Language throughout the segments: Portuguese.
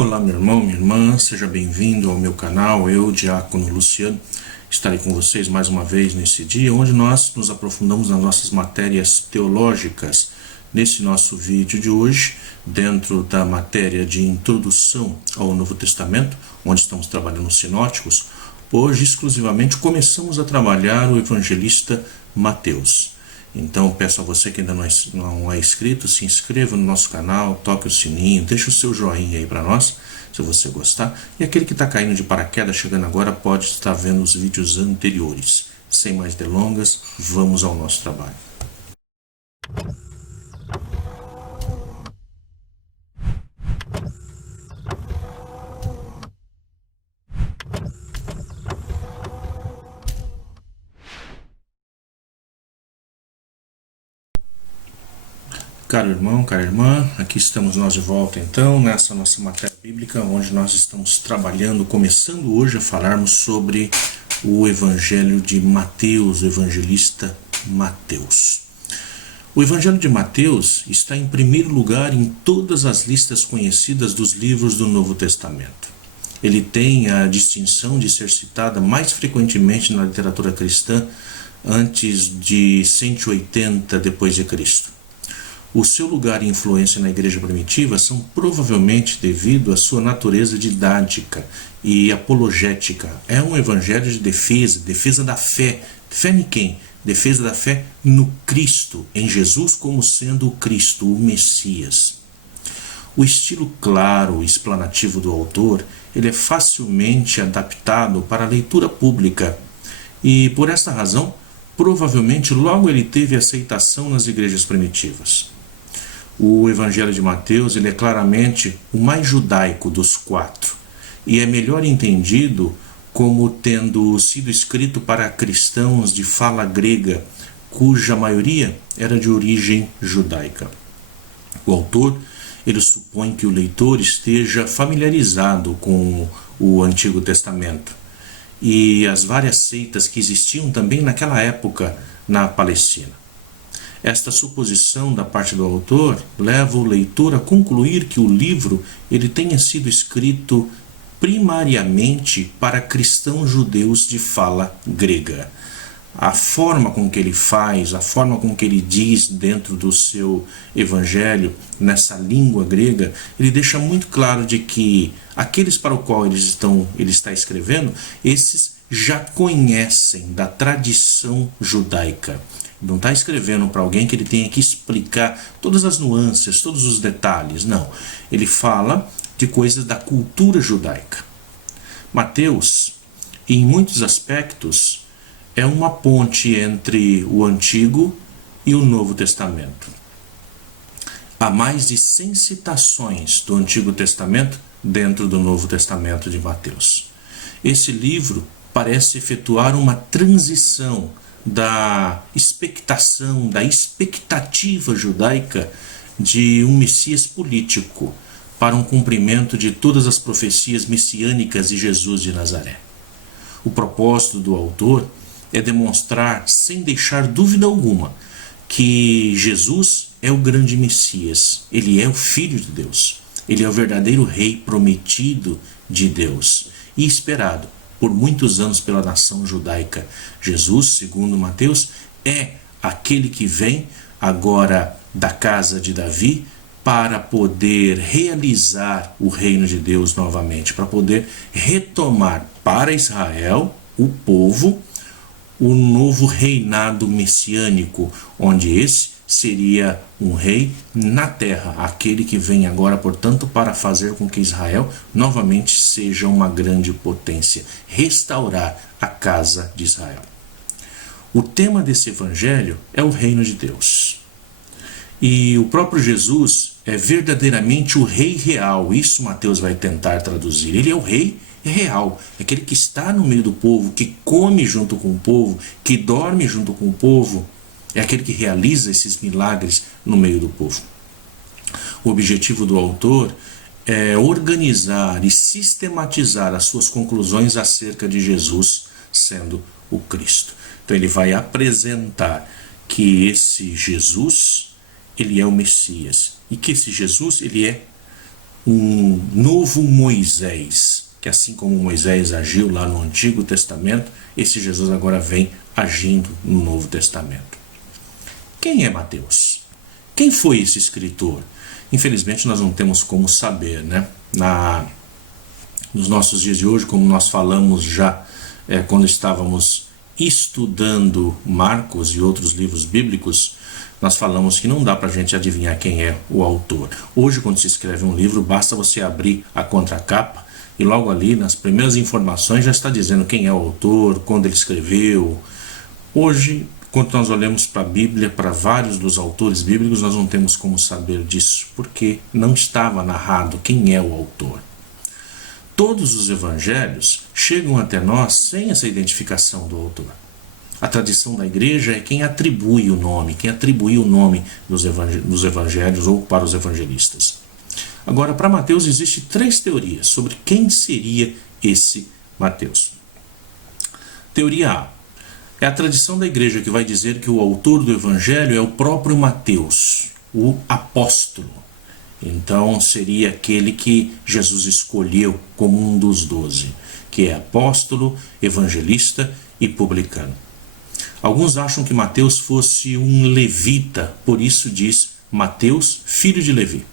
Olá, meu irmão, minha irmã, seja bem-vindo ao meu canal. Eu, Diácono Luciano, estarei com vocês mais uma vez nesse dia, onde nós nos aprofundamos nas nossas matérias teológicas. Nesse nosso vídeo de hoje, dentro da matéria de introdução ao Novo Testamento, onde estamos trabalhando os sinóticos, hoje exclusivamente começamos a trabalhar o evangelista Mateus. Então peço a você que ainda não é inscrito, se inscreva no nosse canal, toque o sininho, deixe o seu joinha aí para nós, se você gostar. E aquele que está caindo de paraquedas, chegando agora, pode estar vendo os vídeos anteriores. Sem mais delongas, vamos ao nosso trabalho. Caro irmão, cara irmã, aqui estamos nós de volta então, nessa nossa matéria bíblica, onde nós estamos trabalhando, começando hoje a falarmos sobre o Evangelho de Mateus, o evangelista Mateus. O Evangelho de Mateus está em primeiro lugar em todas as listas conhecidas dos livros do Novo Testamento. Ele tem a distinção de ser citada mais frequentemente na literatura cristã antes de 180 depois de Cristo. O seu lugar e influência na igreja primitiva são provavelmente devido à sua natureza didática e apologética. É um evangelho de defesa da fé. Fé em quem? Defesa da fé no Cristo, em Jesus como sendo o Cristo, o Messias. O estilo claro e explanativo do autor, ele é facilmente adaptado para a leitura pública e, por esta razão, provavelmente logo ele teve aceitação nas igrejas primitivas. O Evangelho de Mateus ele é claramente o mais judaico dos quatro e é melhor entendido como tendo sido escrito para cristãos de fala grega, cuja maioria era de origem judaica. O autor ele supõe que o leitor esteja familiarizado com o Antigo Testamento e as várias seitas que existiam também naquela época na Palestina. Esta suposição da parte do autor leva o leitor a concluir que o livro ele tenha sido escrito primariamente para cristãos judeus de fala grega. A forma com que ele faz, a forma com que ele diz dentro do seu evangelho, nessa língua grega, ele deixa muito claro de que aqueles para o qual ele está escrevendo, esses já conhecem da tradição judaica. Não está escrevendo para alguém que ele tenha que explicar todas as nuances, todos os detalhes. Não. Ele fala de coisas da cultura judaica. Mateus, em muitos aspectos, é uma ponte entre o Antigo e o Novo Testamento. Há mais de 100 citações do Antigo Testamento dentro do Novo Testamento de Mateus. Esse livro parece efetuar uma transição da expectação, da expectativa judaica de um Messias político para um cumprimento de todas as profecias messiânicas de Jesus de Nazaré. O propósito do autor é demonstrar, sem deixar dúvida alguma, que Jesus é o grande Messias, ele é o Filho de Deus, ele é o verdadeiro Rei prometido de Deus e esperado por muitos anos pela nação judaica. Jesus, segundo Mateus, é aquele que vem agora da casa de Davi para poder realizar o reino de Deus novamente, para poder retomar para Israel, o povo, o novo reinado messiânico, onde esse seria um rei na terra, aquele que vem agora, portanto, para fazer com que Israel novamente seja uma grande potência, restaurar a casa de Israel. O tema desse evangelho é o reino de Deus. E o próprio Jesus é verdadeiramente o rei real, isso Mateus vai tentar traduzir. Ele é o rei real, é aquele que está no meio do povo, que come junto com o povo, que dorme junto com o povo, é aquele que realiza esses milagres no meio do povo. O objetivo do autor é organizar e sistematizar as suas conclusões acerca de Jesus sendo o Cristo. Então ele vai apresentar que esse Jesus, ele é o Messias, e que esse Jesus, ele é um novo Moisés, que assim como Moisés agiu lá no Antigo Testamento, esse Jesus agora vem agindo no Novo Testamento. Quem é Mateus? Quem foi esse escritor? Infelizmente nós não temos como saber, né? Nos nossos dias de hoje, como nós falamos já quando estávamos estudando Marcos e outros livros bíblicos, nós falamos que não dá para a gente adivinhar quem é o autor. Hoje, quando se escreve um livro, basta você abrir a contracapa e logo ali, nas primeiras informações, já está dizendo quem é o autor, quando ele escreveu. Hoje, quando nós olhamos para a Bíblia, para vários dos autores bíblicos, nós não temos como saber disso, porque não estava narrado quem é o autor. Todos os evangelhos chegam até nós sem essa identificação do autor. A tradição da igreja é quem atribui o nome, quem atribuiu o nome nos evangelhos ou para os evangelistas. Agora, para Mateus, existem 3 teorias sobre quem seria esse Mateus. Teoria A. É a tradição da igreja que vai dizer que o autor do evangelho é o próprio Mateus, o apóstolo. Então seria aquele que Jesus escolheu como um dos 12, que é apóstolo, evangelista e publicano. Alguns acham que Mateus fosse um levita, por isso diz Mateus, filho de Levi.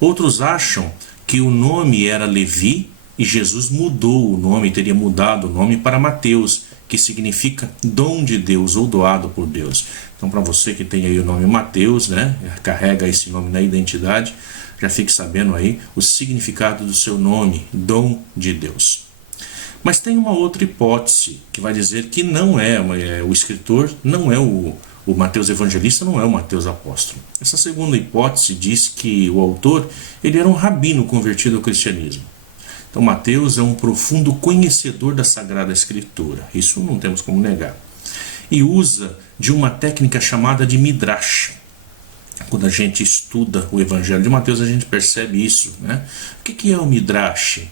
Outros acham que o nome era Levi e Jesus mudou o nome, teria mudado o nome para Mateus, que significa dom de Deus ou doado por Deus. Então, para você que tem aí o nome Mateus, né, carrega esse nome na identidade, já fique sabendo aí o significado do seu nome, dom de Deus. Mas tem uma outra hipótese que vai dizer que não o escritor não é o Mateus evangelista, não é o Mateus apóstolo. Essa segunda hipótese diz que o autor ele era um rabino convertido ao cristianismo. Então Mateus é um profundo conhecedor da Sagrada Escritura, isso não temos como negar. E usa de uma técnica chamada de Midrash. Quando a gente estuda o Evangelho de Mateus, a gente percebe isso, né? O que é o Midrash?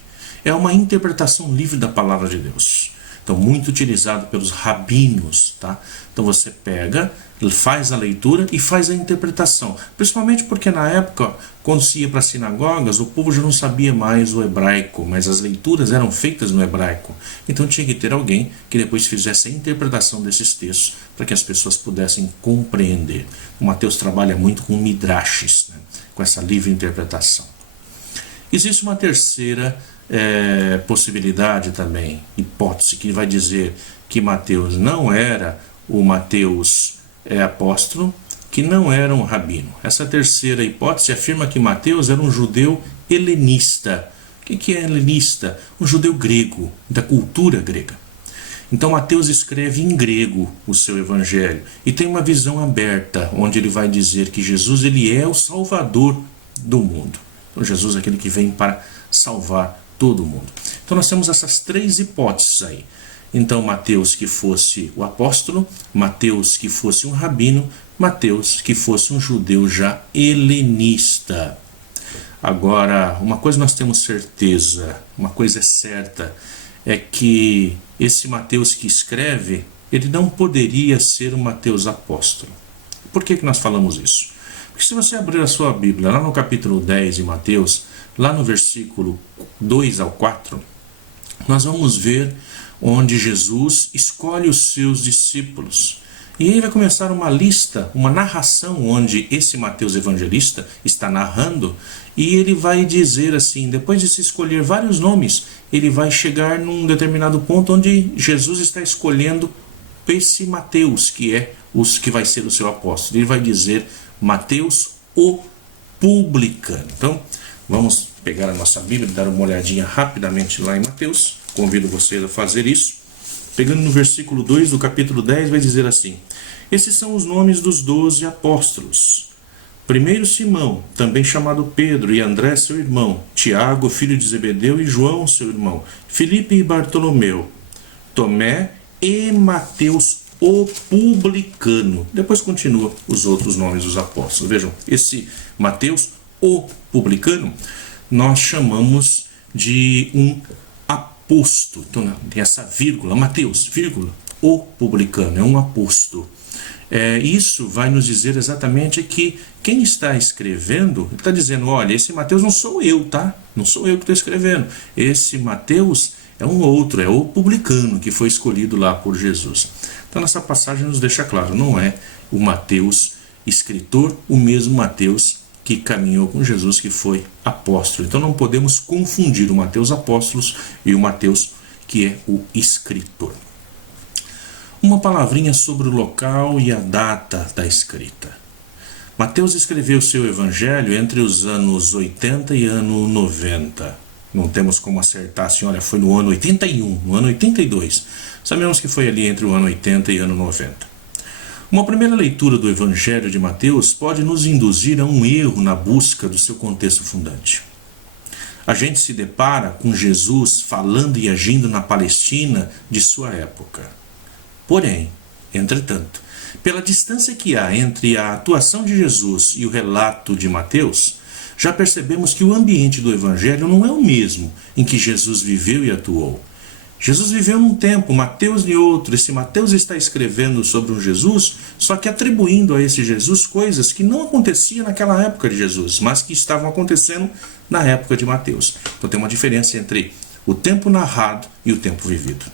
É uma interpretação livre da palavra de Deus. Então, muito utilizado pelos rabinos, tá? Então você pega, faz a leitura e faz a interpretação. Principalmente porque na época, quando se ia para as sinagogas, o povo já não sabia mais o hebraico, mas as leituras eram feitas no hebraico. Então tinha que ter alguém que depois fizesse a interpretação desses textos, para que as pessoas pudessem compreender. O Mateus trabalha muito com midrashes, né? Com essa livre interpretação. Existe uma terceira possibilidade também, hipótese, que vai dizer que Mateus não era o Mateus apóstolo, que não era um rabino. Essa terceira hipótese afirma que Mateus era um judeu helenista. O que é helenista? Um judeu grego, da cultura grega. Então Mateus escreve em grego o seu evangelho e tem uma visão aberta, onde ele vai dizer que Jesus ele é o salvador do mundo. Então Jesus é aquele que vem para salvar todo mundo. Então nós temos essas 3 hipóteses aí. Então Mateus que fosse o apóstolo, Mateus que fosse um rabino, Mateus que fosse um judeu já helenista. Agora, uma coisa nós temos certeza, uma coisa é certa, é que esse Mateus que escreve, ele não poderia ser o Mateus apóstolo. Por que nós falamos isso? Porque se você abrir a sua Bíblia, lá no capítulo 10 de Mateus, lá no versículo 2 ao 4, nós vamos ver onde Jesus escolhe os seus discípulos. E aí vai começar uma lista, uma narração, onde esse Mateus evangelista está narrando, e ele vai dizer assim, depois de se escolher vários nomes, ele vai chegar num determinado ponto onde Jesus está escolhendo esse Mateus, que é os que vai ser o seu apóstolo. Ele vai dizer Mateus o publicano. Então, vamos pegar a nossa Bíblia e dar uma olhadinha rapidamente lá em Mateus. Convido vocês a fazer isso. Pegando no versículo 2 do capítulo 10, vai dizer assim: esses são os nomes dos 12 apóstolos. Primeiro Simão, também chamado Pedro, e André seu irmão, Tiago, filho de Zebedeu, e João seu irmão, Filipe e Bartolomeu, Tomé e Mateus o publicano. Depois continua os outros nomes dos apóstolos. Vejam, esse Mateus o publicano, nós chamamos de um apóstolo. Então tem essa vírgula, Mateus, vírgula, o publicano, é um apóstolo. Isso vai nos dizer exatamente que quem está escrevendo, está dizendo, olha, esse Mateus não sou eu, tá? Não sou eu que estou escrevendo. Esse Mateus é um outro, é o publicano que foi escolhido lá por Jesus. Então nessa passagem nos deixa claro, não é o Mateus escritor, o mesmo Mateus que caminhou com Jesus, que foi apóstolo. Então não podemos confundir o Mateus apóstolo e o Mateus que é o escritor. Uma palavrinha sobre o local e a data da escrita. Mateus escreveu seu evangelho entre os anos 80 e ano 90. Não temos como acertar assim, olha, foi no ano 81, no ano 82. Sabemos que foi ali entre o ano 80 e ano 90. Uma primeira leitura do evangelho de Mateus pode nos induzir a um erro na busca do seu contexto fundante. A gente se depara com Jesus falando e agindo na Palestina de sua época. Porém, entretanto, pela distância que há entre a atuação de Jesus e o relato de Mateus, já percebemos que o ambiente do Evangelho não é o mesmo em que Jesus viveu e atuou. Jesus viveu num tempo, Mateus em outro. Esse Mateus está escrevendo sobre um Jesus, só que atribuindo a esse Jesus coisas que não aconteciam naquela época de Jesus, mas que estavam acontecendo na época de Mateus. Então tem uma diferença entre o tempo narrado e o tempo vivido.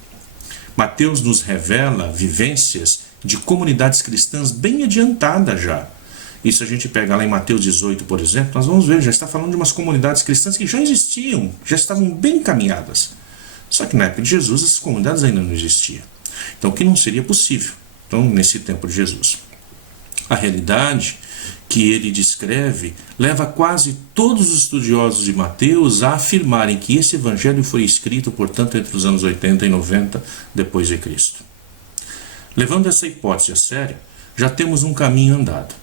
Mateus nos revela vivências de comunidades cristãs bem adiantadas já. Isso a gente pega lá em Mateus 18, por exemplo, nós vamos ver, já está falando de umas comunidades cristãs que já existiam, já estavam bem encaminhadas. Só que na época de Jesus essas comunidades ainda não existiam. Então o que não seria possível, então, nesse tempo de Jesus. A realidade que ele descreve leva quase todos os estudiosos de Mateus a afirmarem que esse evangelho foi escrito, portanto, entre os anos 80 e 90 depois de Cristo. Levando essa hipótese a sério, já temos um caminho andado.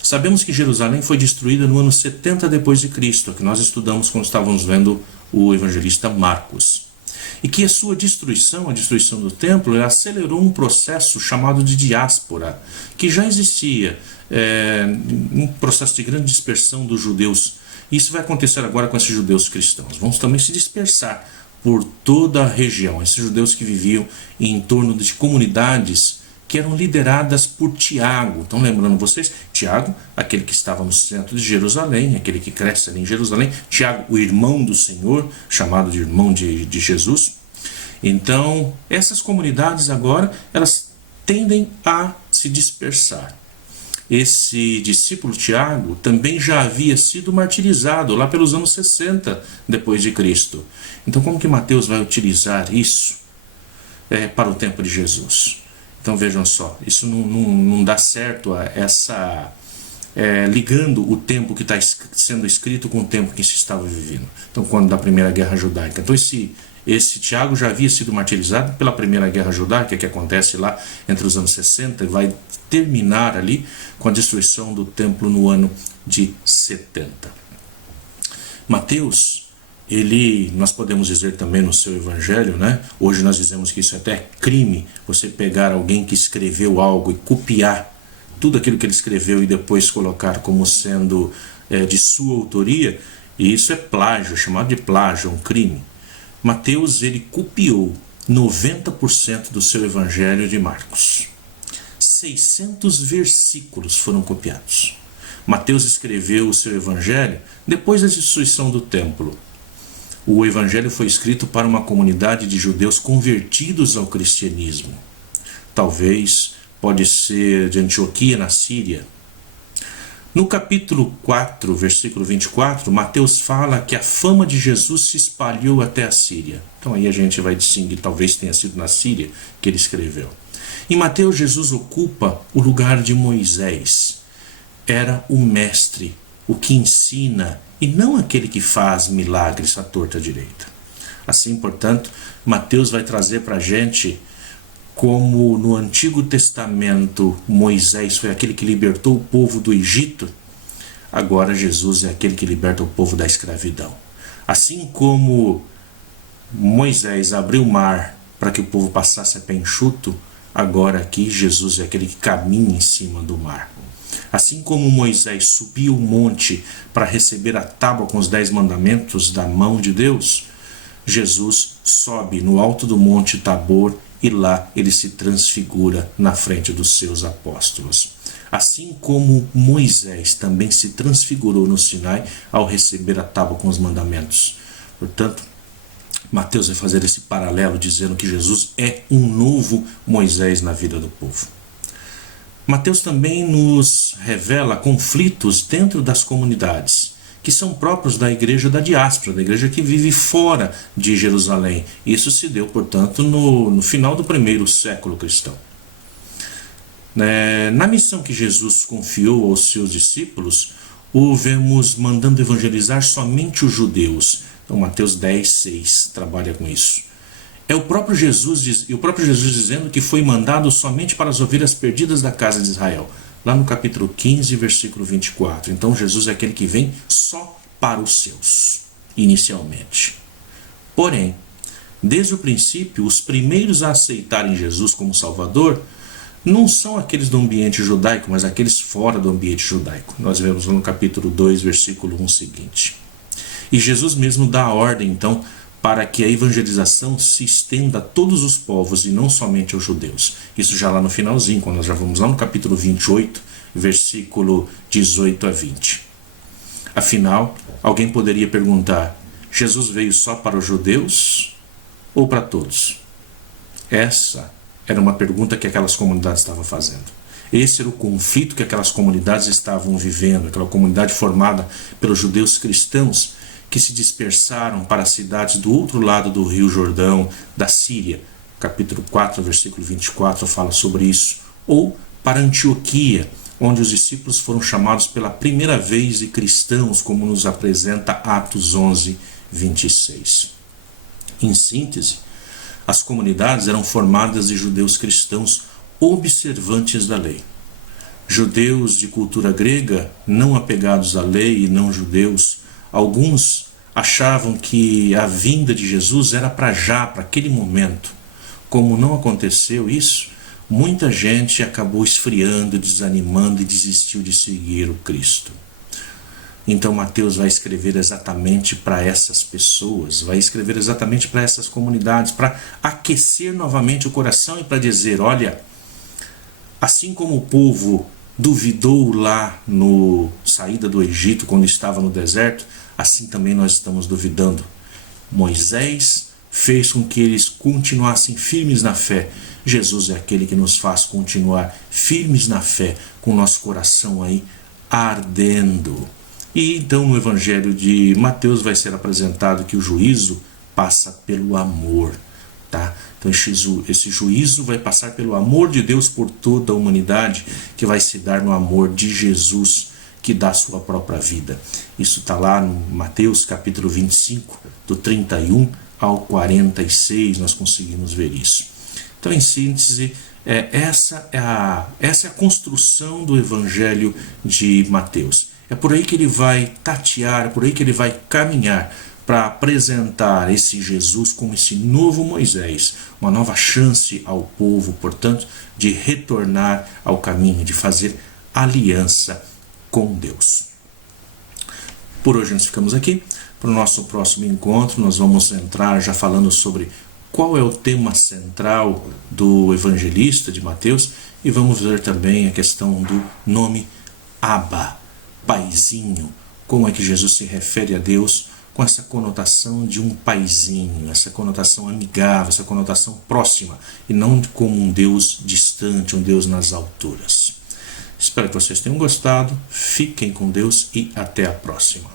Sabemos que Jerusalém foi destruída no ano 70 depois de Cristo, que nós estudamos quando estávamos vendo o evangelista Marcos. E que a sua destruição, a destruição do templo, acelerou um processo chamado de diáspora, que já existia, um processo de grande dispersão dos judeus. Isso vai acontecer agora com esses judeus cristãos. Vão também se dispersar por toda a região, esses judeus que viviam em torno de comunidades que eram lideradas por Tiago. Então, lembrando vocês, Tiago, aquele que estava no centro de Jerusalém, aquele que cresce ali em Jerusalém, Tiago, o irmão do Senhor, chamado de irmão de Jesus. Então, essas comunidades agora, elas tendem a se dispersar. Esse discípulo Tiago também já havia sido martirizado lá pelos anos 60 depois de Cristo. Então, como que Mateus vai utilizar isso para o tempo de Jesus? Então vejam só, isso não dá certo ligando o tempo que está sendo escrito com o tempo que se estava vivendo. Então quando da primeira guerra judaica. Então esse Tiago já havia sido martirizado pela primeira guerra judaica, que acontece lá entre os anos 60 e vai terminar ali com a destruição do templo no ano de 70. Mateus, nós podemos dizer também no seu evangelho, né? Hoje nós dizemos que isso é até crime, você pegar alguém que escreveu algo e copiar tudo aquilo que ele escreveu e depois colocar como sendo de sua autoria, e isso é plágio, chamado de plágio, é um crime. Mateus, ele copiou 90% do seu evangelho de Marcos. 600 versículos foram copiados. Mateus escreveu o seu evangelho depois da destruição do templo. O evangelho foi escrito para uma comunidade de judeus convertidos ao cristianismo. Talvez pode ser de Antioquia, na Síria. No capítulo 4, versículo 24, Mateus fala que a fama de Jesus se espalhou até a Síria. Então aí a gente vai distinguir, talvez tenha sido na Síria que ele escreveu. Em Mateus, Jesus ocupa o lugar de Moisés. Era o mestre, o que ensina, e não aquele que faz milagres à torta direita. Assim, portanto, Mateus vai trazer para a gente como no Antigo Testamento Moisés foi aquele que libertou o povo do Egito, agora Jesus é aquele que liberta o povo da escravidão. Assim como Moisés abriu o mar para que o povo passasse a pé enxuto, agora aqui Jesus é aquele que caminha em cima do mar. Assim como Moisés subiu o monte para receber a tábua com os 10 mandamentos da mão de Deus, Jesus sobe no alto do monte Tabor e lá ele se transfigura na frente dos seus apóstolos. Assim como Moisés também se transfigurou no Sinai ao receber a tábua com os mandamentos. Portanto, Mateus vai fazer esse paralelo dizendo que Jesus é um novo Moisés na vida do povo. Mateus também nos revela conflitos dentro das comunidades, que são próprios da igreja da diáspora, da igreja que vive fora de Jerusalém. Isso se deu, portanto, no final do primeiro século cristão. Na missão que Jesus confiou aos seus discípulos, o vemos mandando evangelizar somente os judeus. Então, Mateus 10, 6 trabalha com isso. O próprio Jesus dizendo que foi mandado somente para as ovelhas perdidas da casa de Israel. Lá no capítulo 15, versículo 24. Então Jesus é aquele que vem só para os seus, inicialmente. Porém, desde o princípio, os primeiros a aceitarem Jesus como Salvador não são aqueles do ambiente judaico, mas aqueles fora do ambiente judaico. Nós vemos no capítulo 2, versículo 1 seguinte. E Jesus mesmo dá a ordem, então, para que a evangelização se estenda a todos os povos e não somente aos judeus. Isso já lá no finalzinho, quando nós já vamos lá no capítulo 28, versículo 18 a 20. Afinal, alguém poderia perguntar, Jesus veio só para os judeus ou para todos? Essa era uma pergunta que aquelas comunidades estavam fazendo. Esse era o conflito que aquelas comunidades estavam vivendo, aquela comunidade formada pelos judeus cristãos, que se dispersaram para as cidades do outro lado do rio Jordão, da Síria. Capítulo 4, versículo 24 fala sobre isso. Ou para Antioquia, onde os discípulos foram chamados pela primeira vez de cristãos, como nos apresenta Atos 11, 26. Em síntese, as comunidades eram formadas de judeus cristãos observantes da lei. Judeus de cultura grega, não apegados à lei e não judeus, alguns achavam que a vinda de Jesus era para já, para aquele momento. Como não aconteceu isso, muita gente acabou esfriando, desanimando e desistiu de seguir o Cristo. Então Mateus vai escrever exatamente para essas pessoas, vai escrever exatamente para essas comunidades, para aquecer novamente o coração e para dizer, olha, assim como o povo duvidou lá no saída do Egito, quando estava no deserto, assim também nós estamos duvidando. Moisés fez com que eles continuassem firmes na fé. Jesus é aquele que nos faz continuar firmes na fé, com o nosso coração aí ardendo. E então no Evangelho de Mateus vai ser apresentado que o juízo passa pelo amor. Tá? Então esse juízo vai passar pelo amor de Deus por toda a humanidade, que vai se dar no amor de Jesus, que dá a sua própria vida. Isso está lá no Mateus capítulo 25, do 31 ao 46, nós conseguimos ver isso. Então, em síntese, essa é a construção do Evangelho de Mateus. É por aí que ele vai tatear, é por aí que ele vai caminhar para apresentar esse Jesus como esse novo Moisés, uma nova chance ao povo, portanto, de retornar ao caminho, de fazer aliança com Deus. Por hoje nós ficamos aqui. Para o nosso próximo encontro nós vamos entrar já falando sobre qual é o tema central do evangelista de Mateus e vamos ver também a questão do nome Abba, paizinho, como é que Jesus se refere a Deus com essa conotação de um paizinho, essa conotação amigável, essa conotação próxima e não como um Deus distante, um Deus nas alturas. Espero que vocês tenham gostado, fiquem com Deus e até a próxima.